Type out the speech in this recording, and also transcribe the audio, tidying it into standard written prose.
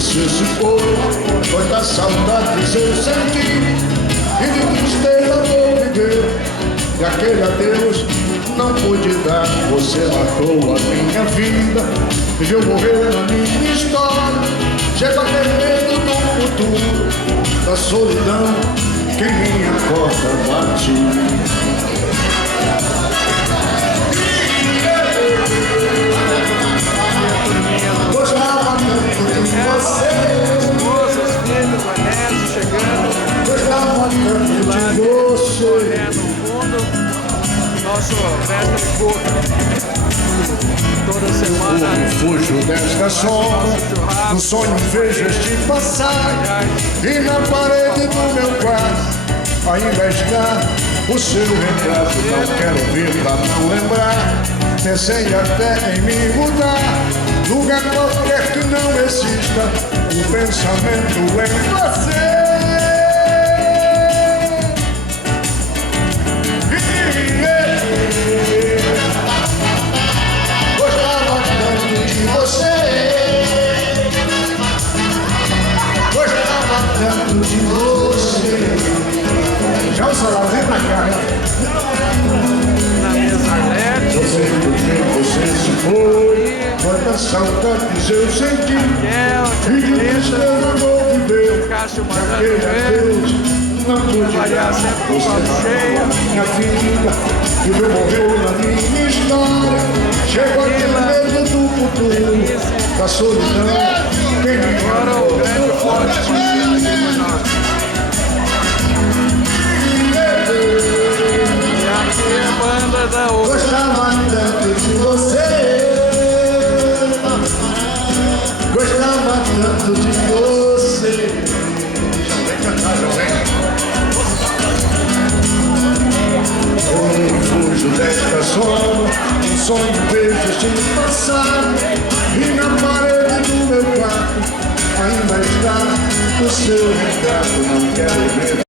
você se foi da saudade eu senti, e de tristeza vou viver, e aquele adeus não pude dar. Você matou a minha vida, viu morrer na minha história. Chego a ter medo do futuro, da solidão que minha porta bate. Gostava tanto de você, Esposas, filhos, anéis chegando. gostava tanto de você. No fundo, nosso festa de corpo. Toda semana. Fujo desta sombra, no sonho vejo este passar, e na parede do meu quarto ainda está o seu retrato. Não quero ver pra não lembrar, pensei até em me mudar, lugar qualquer que não exista um pensamento em você. Gostava tanto de você, gostava tanto de você. Já o salário vem pra cá, né? Na mesa elétrica. Eu sei porque você se foi, quantas saudades eu senti, e de tristeza vou viver, Cássio mandando aquele ver. adeus não pude dar. Você matou a minha vida, e eu morreu na minha história. Chego a ter medo do futuro, da solidão, quem me Agora o grande forte aqui com nós. E aqui é a banda da outra. gostava tanto de você, gostava tanto de você. Vem cantar, jovem. Eu fujo desta sombra, um sonho vejo este passar, e na parede do meu quarto ainda está o seu retrato. Não quero ver